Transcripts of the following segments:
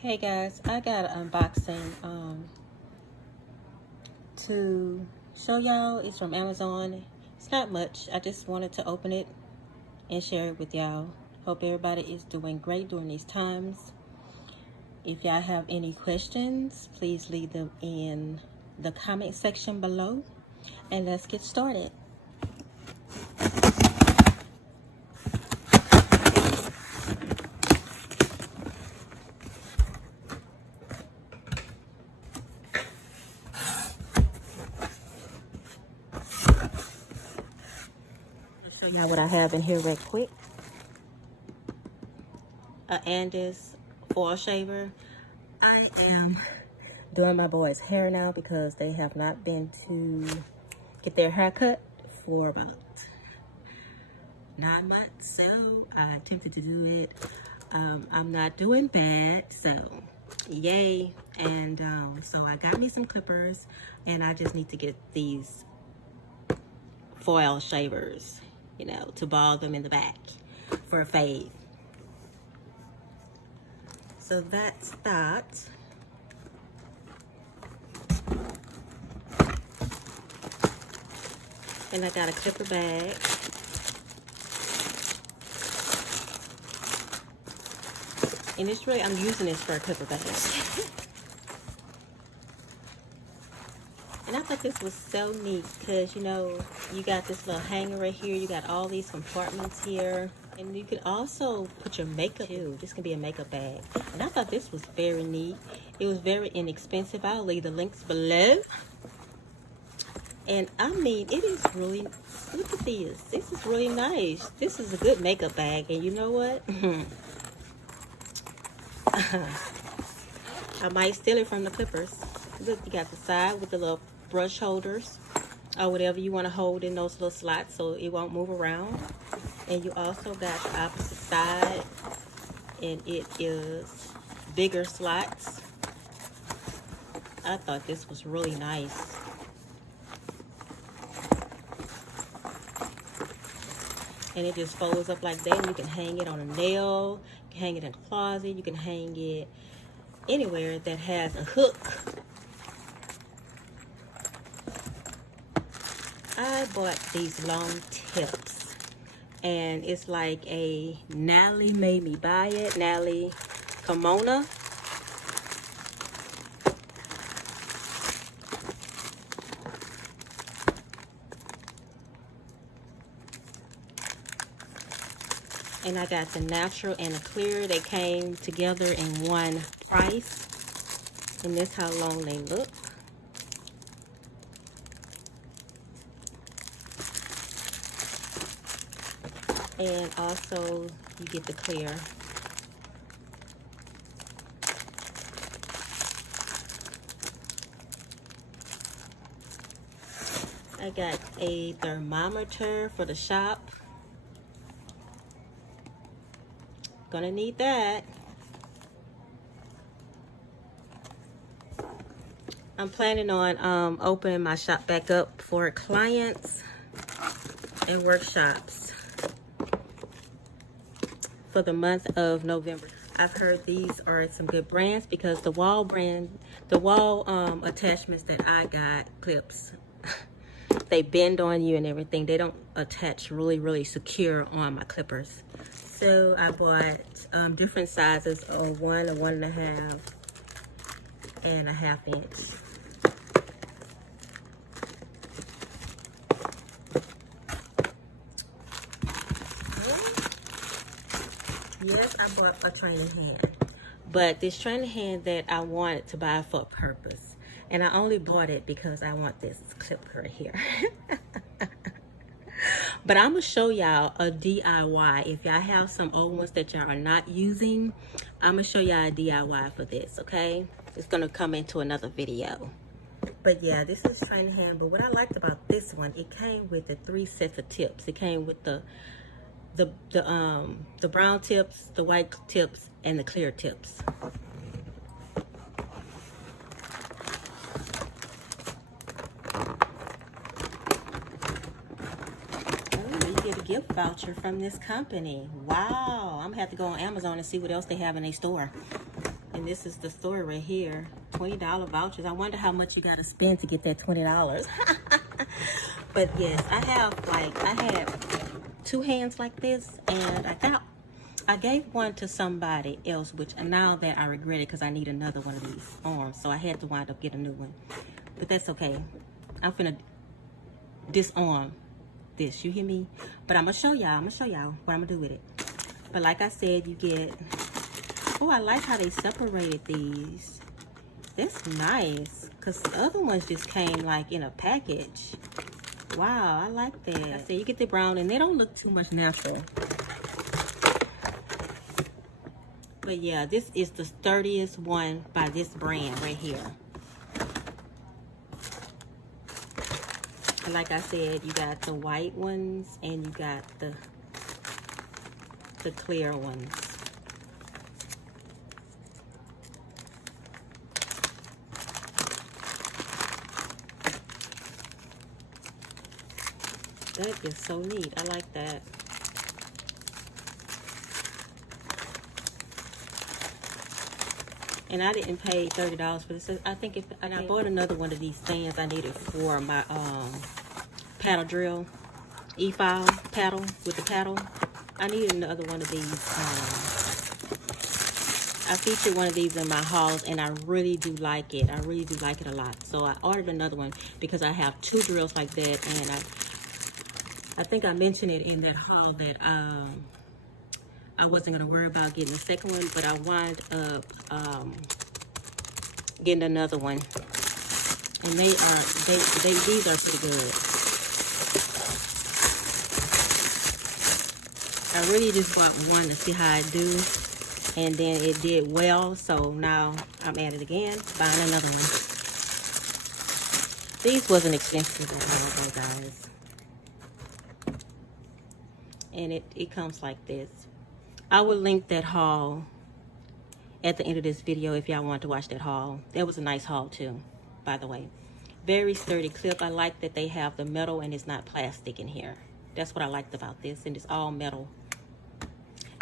Hey guys, I got an unboxing to show y'all. It's from Amazon. It's not much. I just wanted to open it and share it with y'all. Hope everybody is doing great during these times. If y'all have any questions, please leave them in the comment section below. And let's get started. I'll show y'all what I have in here real quick. A Andis foil shaver. I am doing my boys' hair now because they have not been to get their hair cut for about 9 months. So I attempted to do it. I'm not doing bad, so yay. And so I got me some clippers, and I just need to get these foil shavers, you know, to ball them in the back for a fade. So that's that. And I got a clipper bag. And it's really, I'm using this for a clipper bag. And I thought this was so neat because, you know, you got this little hanger right here. You got all these compartments here. And you can also put your makeup too. This can be a makeup bag. And I thought this was very neat. It was very inexpensive. I'll leave the links below. And I mean, it is really, look at this. This is really nice. This is a good makeup bag. And you know what? I might steal it from the clippers. Look, you got the side with the little brush holders or whatever you want to hold in those little slots so it won't move around. And you also got the opposite side, and it is bigger slots. I thought this was really nice. And it just folds up like that, and you can hang it on a nail, you can hang it in a closet, you can hang it anywhere that has a hook. I bought these long tips, and it's like a Natalie made me buy it, Natalie Kimona. And I got the natural and the clear. They came together in one price. And this how long they look. And also you get the clear. I got a thermometer for the shop. Gonna need that. I'm planning on opening my shop back up for clients and workshops for the month of November. I've heard these are some good brands because the wall attachments that I got, clips, they bend on you and everything. They don't attach really secure on my clippers. So I bought different sizes of 1, a 1.5, and a 1/2 inch. Yes, I bought a training hand, but this training hand that I wanted to buy for a purpose, and I only bought it because I want this clip right here. But I'm gonna show y'all a DIY. If y'all have some old ones that y'all are not using, I'm gonna show y'all a DIY for this, okay? It's gonna come into another video. But yeah, this is training hand. But what I liked about this one, it came with the 3 sets of tips. It came with the brown tips, the white tips, and the clear tips. Oh, you get a gift voucher from this company. Wow, I'm gonna have to go on Amazon and see what else they have in their store. And this is the story right here. $20 vouchers. I wonder how much you gotta spend to get that $20. But yes, I had 2 hands like this, and I gave one to somebody else, which now that I regret it because I need another one of these arms. So I had to wind up getting a new one. But that's okay. I'm finna disarm this, you hear me? But I'm gonna show y'all what I'm gonna do with it. But like I said, you get, oh, I like how they separated these. That's nice, because the other ones just came like in a package. Wow, I like that. I said you get the brown and they don't look too much natural. But yeah, this is the sturdiest one by this brand right here. And like I said, you got the white ones and you got the clear ones. That is so neat. I like that. And I didn't pay $30 for this. I think and I bought another one of these stands I needed for my paddle drill, e-file paddle with the paddle. I needed another one of these. I featured one of these in my hauls, and I really do like it. I really do like it a lot. So I ordered another one because I have 2 drills like that, and I think I mentioned it in that haul that I wasn't gonna worry about getting the second one, but I wound up getting another one, and these are pretty good. I really just bought one to see how it do, and then it did well, so now I'm at it again, buying another one. These wasn't expensive at all though, guys. And it comes like this. I will link that haul at the end of this video if y'all want to watch that haul. That was a nice haul too, by the way. Very sturdy clip. I like that they have the metal and it's not plastic in here. That's what I liked about this, and it's all metal.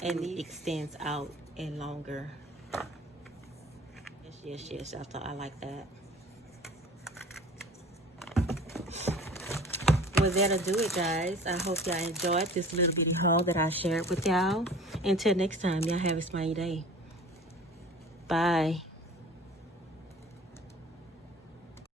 And it extends out and longer. Yes. I like that. Well, that'll do it, guys. I hope y'all enjoyed this little bitty haul that I shared with y'all. Until next time, y'all have a smiley day. Bye.